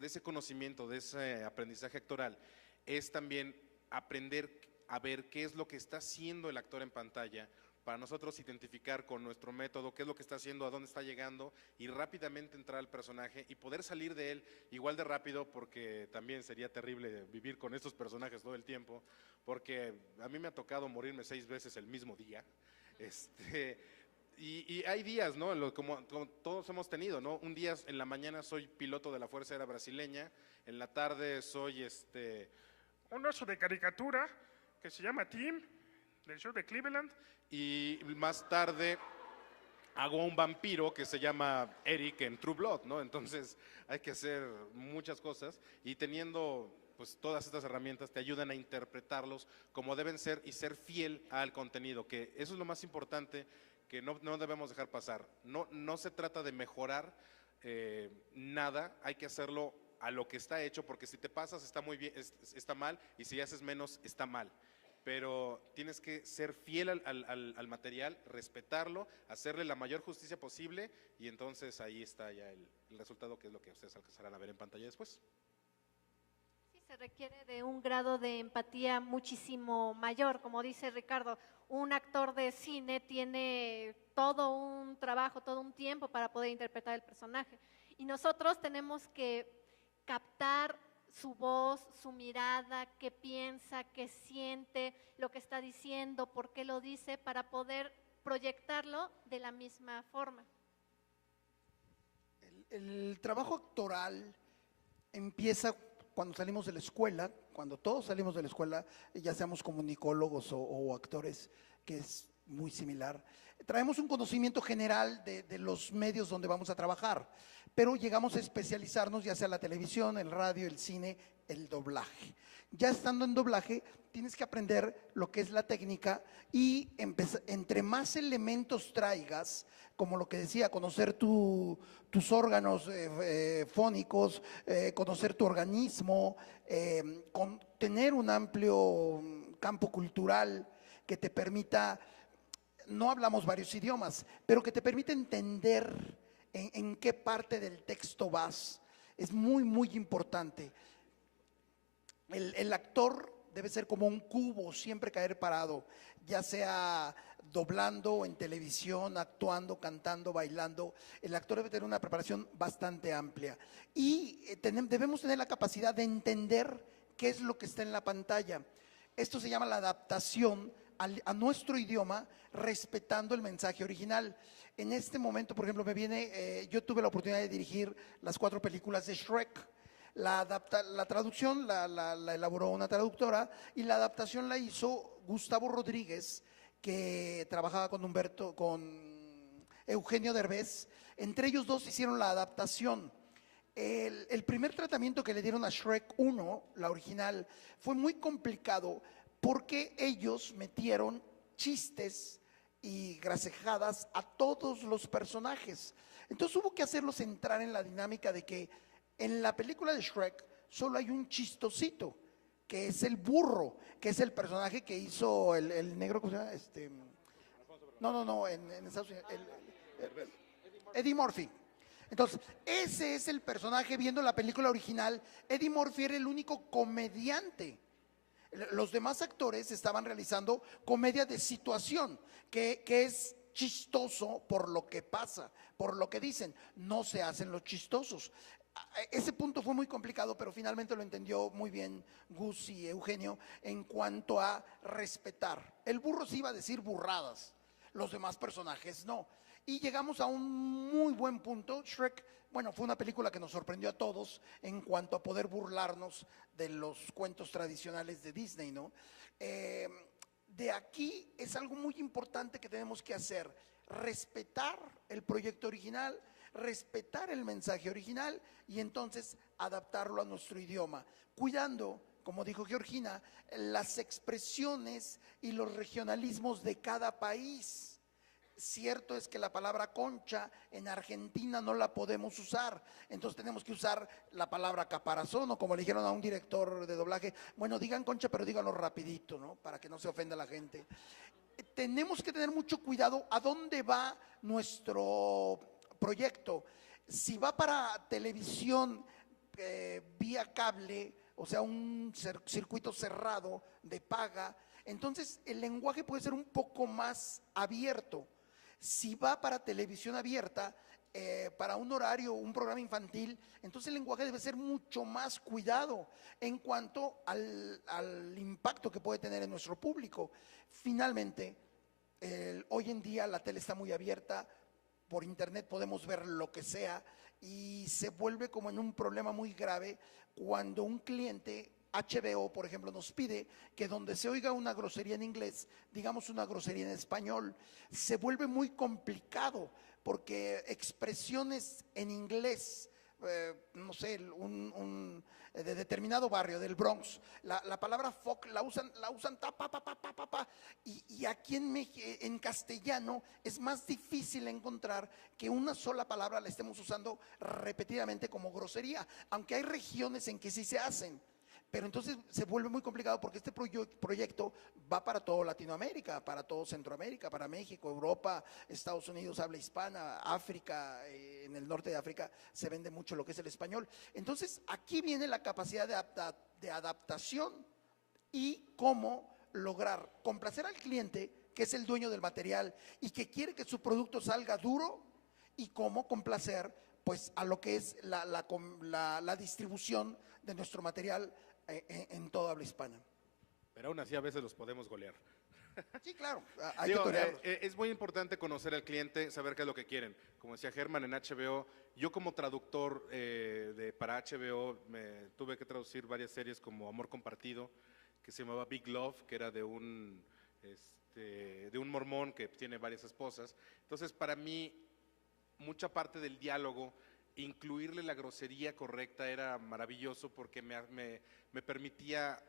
ese conocimiento, de ese aprendizaje actoral, es también aprender a ver qué es lo que está haciendo el actor en pantalla, para nosotros identificar con nuestro método qué es lo que está haciendo, a dónde está llegando y rápidamente entrar al personaje y poder salir de él igual de rápido, porque también sería terrible vivir con estos personajes todo el tiempo, porque a mí me ha tocado morirme 6 veces el mismo día. Y hay días, ¿no? Como todos hemos tenido, ¿no? Un día en la mañana soy piloto de la Fuerza Aérea Brasileña, en la tarde soy un oso de caricatura que se llama Tim, del show de Cleveland, y más tarde hago un vampiro que se llama Eric en True Blood, ¿no? Entonces hay que hacer muchas cosas y teniendo pues todas estas herramientas te ayudan a interpretarlos como deben ser y ser fiel al contenido, que eso es lo más importante que no debemos dejar pasar. No se trata de mejorar nada, hay que hacerlo a lo que está hecho, porque si te pasas está muy bien, está mal, y si haces menos está mal. Pero tienes que ser fiel al material, respetarlo, hacerle la mayor justicia posible, y entonces ahí está ya el resultado, que es lo que ustedes alcanzarán a ver en pantalla después. Sí, se requiere de un grado de empatía muchísimo mayor, como dice Ricardo. Un actor de cine tiene todo un trabajo, todo un tiempo para poder interpretar el personaje. Y nosotros tenemos que captar su voz, su mirada, qué piensa, qué siente, lo que está diciendo, por qué lo dice, para poder proyectarlo de la misma forma. El trabajo actoral empieza cuando salimos de la escuela, cuando todos salimos de la escuela, ya seamos comunicólogos o actores, que es muy similar. Traemos un conocimiento general de los medios donde vamos a trabajar, pero llegamos a especializarnos ya sea la televisión, el radio, el cine, el doblaje. Ya estando en doblaje, tienes que aprender lo que es la técnica y entre más elementos traigas, como lo que decía, conocer tus órganos fónicos, conocer tu organismo, tener un amplio campo cultural que te permita, no hablamos varios idiomas, pero que te permite entender en qué parte del texto vas. Es muy, muy importante. El actor debe ser como un cubo, siempre caer parado, ya sea doblando en televisión, actuando, cantando, bailando. El actor debe tener una preparación bastante amplia y debemos tener la capacidad de entender qué es lo que está en la pantalla. Esto se llama la adaptación a nuestro idioma, respetando el mensaje original. En este momento, por ejemplo, yo tuve la oportunidad de dirigir las 4 películas de Shrek. La traducción la elaboró una traductora y la adaptación la hizo Gustavo Rodríguez, que trabajaba con Eugenio Derbez. Entre ellos dos hicieron la adaptación. El primer tratamiento que le dieron a Shrek 1, la original, fue muy complicado porque ellos metieron chistes y gracejadas a todos los personajes. Entonces hubo que hacerlos entrar en la dinámica de que en la película de Shrek solo hay un chistosito, que es el burro, que es el personaje que hizo el negro, ¿cómo se llama? En Estados Unidos, Eddie Murphy. Entonces, ese es el personaje viendo la película original. Eddie Murphy era el único comediante. Los demás actores estaban realizando comedia de situación, que es chistoso por lo que pasa, por lo que dicen. No se hacen los chistosos. Ese punto fue muy complicado, pero finalmente lo entendió muy bien Gus y Eugenio en cuanto a respetar. El burro sí iba a decir burradas, los demás personajes no. Y llegamos a un muy buen punto. Shrek, bueno, fue una película que nos sorprendió a todos en cuanto a poder burlarnos de los cuentos tradicionales de Disney, ¿no? De aquí es algo muy importante que tenemos que hacer: respetar el proyecto original, respetar el mensaje original y entonces adaptarlo a nuestro idioma, cuidando, como dijo Georgina, las expresiones y los regionalismos de cada país. Cierto es que la palabra concha en Argentina no la podemos usar, entonces tenemos que usar la palabra caparazón, o como le dijeron a un director de doblaje, bueno, digan concha pero díganlo rapidito, ¿no? Para que no se ofenda la gente. Tenemos que tener mucho cuidado a dónde va nuestro proyecto. Si va para televisión vía cable, o sea, un circuito cerrado de paga, entonces el lenguaje puede ser un poco más abierto. Si va para televisión abierta, para un horario, un programa infantil, entonces el lenguaje debe ser mucho más cuidado en cuanto al impacto que puede tener en nuestro público. Finalmente, hoy en día la tele está muy abierta, por internet podemos ver lo que sea y se vuelve como en un problema muy grave cuando un cliente, HBO por ejemplo, nos pide que donde se oiga una grosería en inglés, digamos una grosería en español. Se vuelve muy complicado porque expresiones en inglés, no sé, de determinado barrio del Bronx, la palabra fuck la usan y aquí en castellano es más difícil encontrar que una sola palabra la estemos usando repetidamente como grosería, aunque hay regiones en que sí se hacen. Pero entonces se vuelve muy complicado porque este proyecto va para toda Latinoamérica, para todo Centroamérica, para México, Europa, Estados Unidos, habla hispana, África, en el norte de África se vende mucho lo que es el español. Entonces aquí viene la capacidad de adaptación y cómo lograr complacer al cliente, que es el dueño del material y que quiere que su producto salga duro, y cómo complacer pues a lo que es la distribución de nuestro material en toda habla hispana. Pero aún así a veces los podemos golear. Sí, claro, hay que torearlos. Es muy importante conocer al cliente, saber qué es lo que quieren. Como decía Germán, en HBO, yo como traductor para HBO tuve que traducir varias series como Amor Compartido, que se llamaba Big Love, que era de un mormón que tiene varias esposas. Entonces, para mí, mucha parte del diálogo incluirle la grosería correcta era maravilloso porque me permitía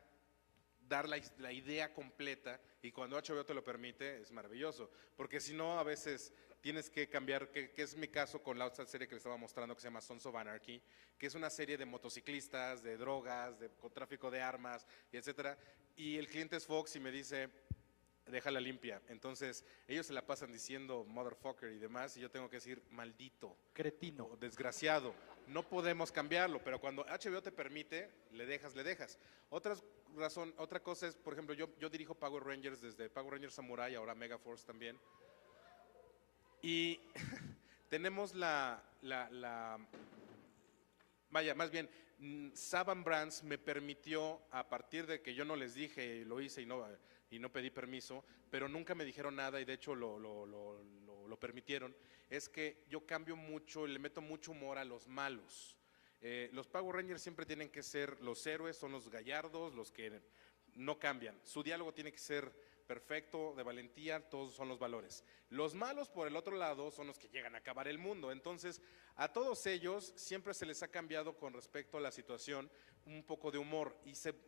dar la idea completa, y cuando HBO te lo permite es maravilloso, porque si no a veces tienes que cambiar, que es mi caso con la otra serie que les estaba mostrando que se llama Sons of Anarchy, que es una serie de motociclistas, de drogas, con tráfico de armas, y etcétera, y el cliente es Fox y me dice, déjala limpia. Entonces ellos se la pasan diciendo motherfucker y demás, y yo tengo que decir maldito, cretino, desgraciado. No podemos cambiarlo, pero cuando HBO te permite, le dejas. Otra cosa es, por ejemplo, yo dirijo Power Rangers desde Power Rangers Samurai, ahora Megaforce también, y tenemos más bien, Saban Brands me permitió, a partir de que yo no les dije, y lo hice y no pedí permiso, pero nunca me dijeron nada y de hecho lo permitieron, es que yo cambio mucho, le meto mucho humor a los malos. Los Power Rangers siempre tienen que ser los héroes, son los gallardos, los que no cambian. Su diálogo tiene que ser perfecto, de valentía, todos son los valores. Los malos, por el otro lado, son los que llegan a acabar el mundo. Entonces, a todos ellos siempre se les ha cambiado con respecto a la situación un poco de humor,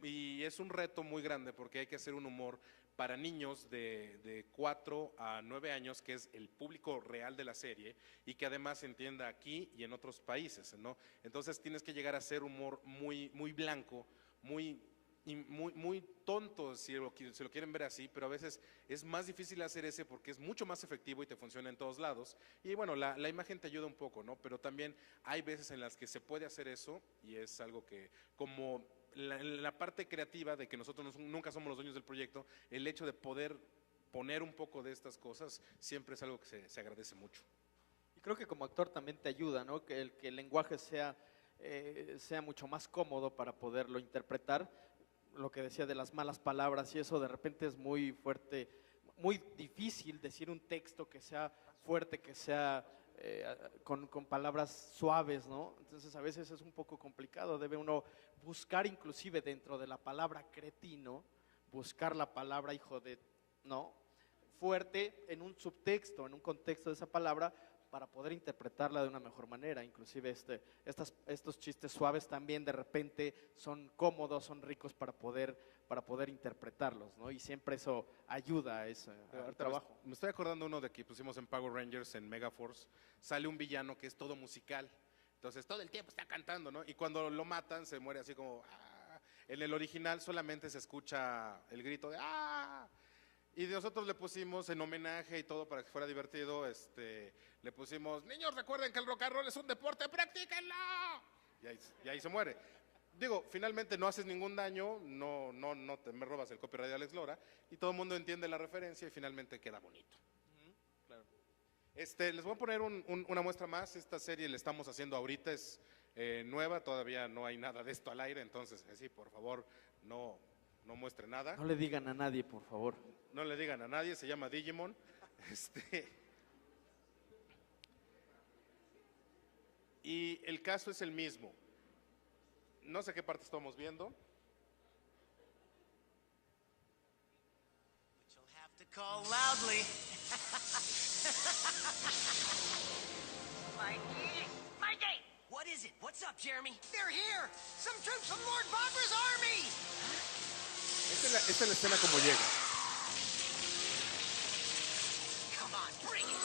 y es un reto muy grande porque hay que hacer un humor para niños de 4 a 9 años, que es el público real de la serie, y que además se entienda aquí y en otros países, ¿no? Entonces tienes que llegar a hacer humor muy, muy blanco, muy tonto, si lo quieren ver así, pero a veces es más difícil hacer ese porque es mucho más efectivo y te funciona en todos lados. Y bueno, la imagen te ayuda un poco, ¿no? Pero también hay veces en las que se puede hacer eso, y es algo que, como la parte creativa de que nosotros nunca somos los dueños del proyecto, el hecho de poder poner un poco de estas cosas siempre es algo que se agradece mucho. Y creo que como actor también te ayuda, ¿no? Que el lenguaje sea mucho más cómodo para poderlo interpretar. Lo que decía de las malas palabras y eso, de repente es muy fuerte, muy difícil decir un texto que sea fuerte, que sea con palabras suaves, ¿no? Entonces a veces es un poco complicado, debe uno buscar inclusive dentro de la palabra cretino, buscar la palabra hijo de, ¿no? Fuerte en un subtexto, en un contexto de esa palabra, para poder interpretarla de una mejor manera. Inclusive estos chistes suaves también de repente son cómodos, son ricos para poder interpretarlos, ¿no? Y siempre eso ayuda a ese trabajo. Me estoy acordando uno de que pusimos en Power Rangers, en Megaforce, sale un villano que es todo musical, entonces todo el tiempo está cantando, ¿no? Y cuando lo matan se muere así como ¡ah! En el original solamente se escucha el grito de ¡ah! Y nosotros le pusimos en homenaje y todo para que fuera divertido, le pusimos, niños, recuerden que el rock and roll es un deporte, ¡practíquenlo! Y ahí se muere. Digo, finalmente no haces ningún daño, no me robas el copyright de Alex Lora, y todo el mundo entiende la referencia y finalmente queda bonito. Claro. Les voy a poner una muestra más. Esta serie la estamos haciendo ahorita, es nueva, todavía no hay nada de esto al aire, entonces sí, por favor, no muestre nada. No le digan a nadie, por favor. No le digan a nadie, se llama Digimon. Y el caso es el mismo. No sé qué parte estamos viendo. Call loudly. Mikey! What is it? What's up, Jeremy? They're here! Some troops from Lord Bagra's army! Esta es la escena como llega. Come on, bring it!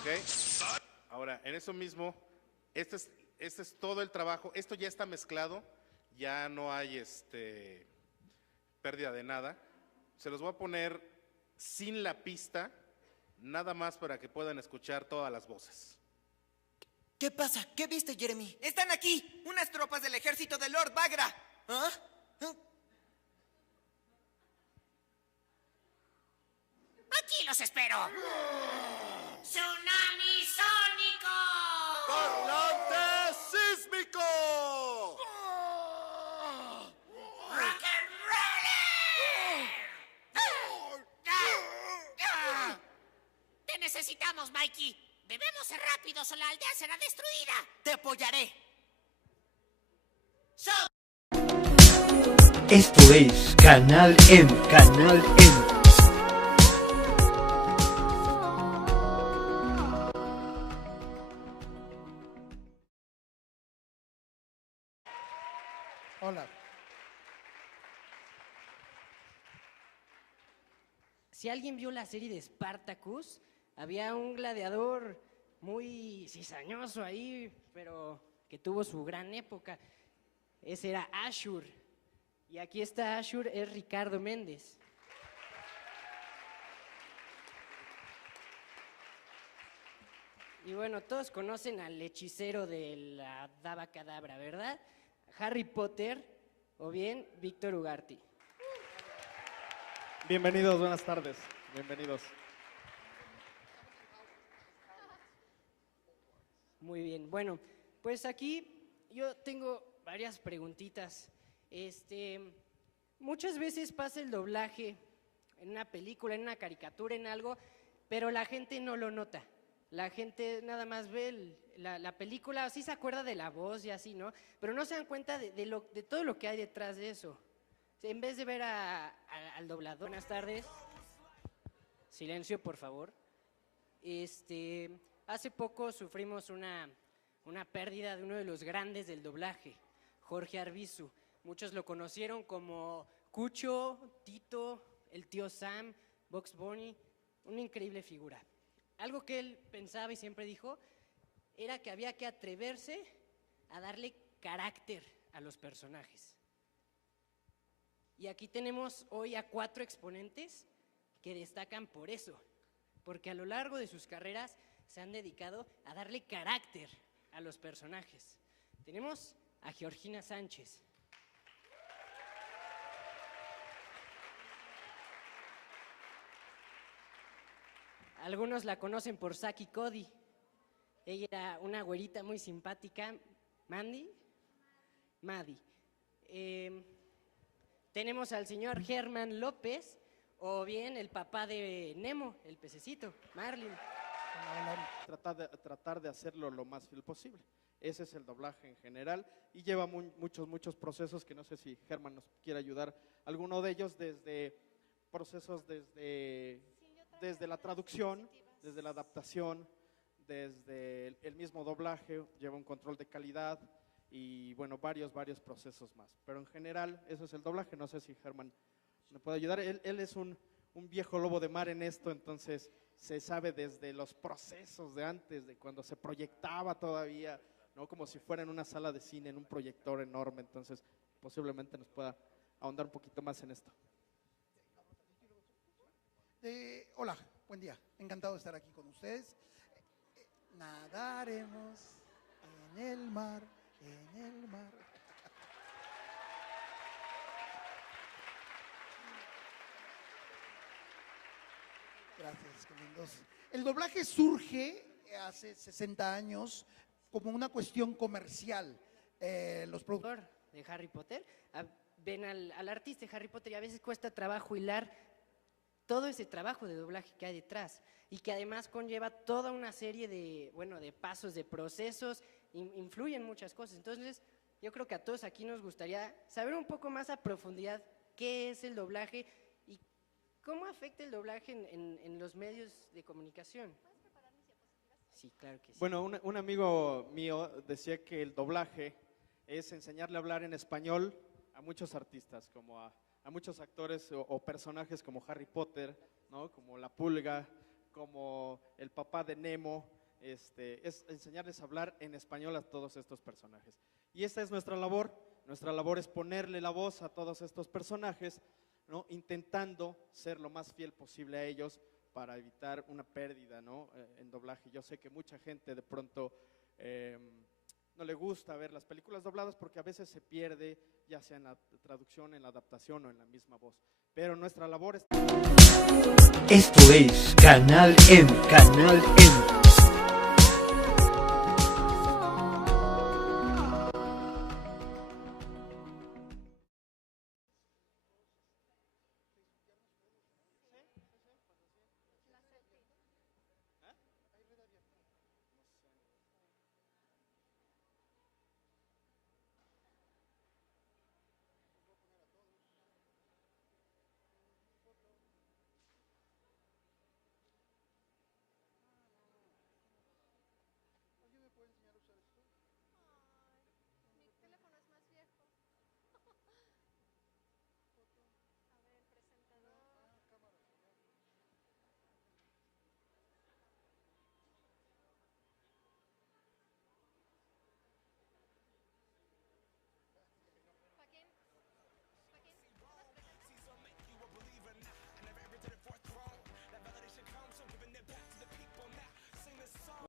Ok. Ahora, en eso mismo, este es todo el trabajo. Esto ya está mezclado. Ya no hay pérdida de nada. Se los voy a poner sin la pista, nada más para que puedan escuchar todas las voces. ¿Qué pasa? ¿Qué viste, Jeremy? Están aquí, unas tropas del ejército de Lord Bagra. ¿Ah? Aquí los espero. ¡Tsunami sónico! ¡Parlante sísmico! ¡Rock and roll! ¡Te necesitamos, Mikey! ¡Debemos ser rápidos o la aldea será destruida! ¡Te apoyaré! Esto es Canal M. Hola. Si alguien vio la serie de Spartacus, había un gladiador muy cizañoso ahí, pero que tuvo su gran época. Ese era Ashur. Y aquí está Ashur, es Ricardo Méndez. Y bueno, todos conocen al hechicero de la Daba Cadabra, ¿verdad? Harry Potter o bien Víctor Ugarte. Bienvenidos, buenas tardes. Bienvenidos. Muy bien, bueno, pues aquí yo tengo varias preguntitas. Muchas veces pasa el doblaje en una película, en una caricatura, en algo, pero la gente no lo nota. La gente nada más ve la película, sí se acuerda de la voz y así, ¿no? Pero no se dan cuenta de todo lo que hay detrás de eso. En vez de ver al doblador. Buenas tardes. Silencio, por favor. Hace poco sufrimos una pérdida de uno de los grandes del doblaje, Jorge Arbizu. Muchos lo conocieron como Cucho, Tito, el tío Sam, Bugs Bunny, una increíble figura. Algo que él pensaba y siempre dijo era que había que atreverse a darle carácter a los personajes. Y aquí tenemos hoy a 4 exponentes que destacan por eso, porque a lo largo de sus carreras se han dedicado a darle carácter a los personajes. Tenemos a Georgina Sánchez. Algunos la conocen por Saki Cody. Ella era una güerita muy simpática. Maddie. Tenemos al señor Germán López, o bien el papá de Nemo, el pececito, Marlin. Tratar de hacerlo lo más fiel posible. Ese es el doblaje en general y lleva muchos procesos que no sé si Germán nos quiere ayudar. Alguno de ellos desde procesos desde la traducción, desde la adaptación, desde el mismo doblaje, lleva un control de calidad y bueno, varios procesos más. Pero en general, eso es el doblaje. No sé si Germán me puede ayudar. Él es un viejo lobo de mar en esto, entonces se sabe desde los procesos de antes, de cuando se proyectaba todavía, ¿no? Como si fuera en una sala de cine, en un proyector enorme, entonces posiblemente nos pueda ahondar un poquito más en esto. Hola, buen día, encantado de estar aquí con ustedes. Nadaremos en el mar, en el mar. Gracias, qué lindos. El doblaje surge hace 60 años como una cuestión comercial. Los productores de Harry Potter ven al artista de Harry Potter y a veces cuesta trabajo hilar todo ese trabajo de doblaje que hay detrás y que además conlleva toda una serie de pasos, de procesos, influyen muchas cosas. Entonces, yo creo que a todos aquí nos gustaría saber un poco más a profundidad qué es el doblaje y cómo afecta el doblaje en los medios de comunicación. ¿Puedes preparar mis diapositivas? Sí, claro que sí. Bueno, un amigo mío decía que el doblaje es enseñarle a hablar en español a muchos artistas, como a muchos actores o personajes como Harry Potter, ¿no? Como la Pulga, como el papá de Nemo, es enseñarles a hablar en español a todos estos personajes. Y esta es nuestra labor es ponerle la voz a todos estos personajes, ¿no? Intentando ser lo más fiel posible a ellos para evitar una pérdida, ¿no? En doblaje. Yo sé que mucha gente de pronto no le gusta ver las películas dobladas porque a veces se pierde, ya sea en la traducción, en la adaptación o en la misma voz. Pero nuestra labor es... Esto es Canal M, Canal M.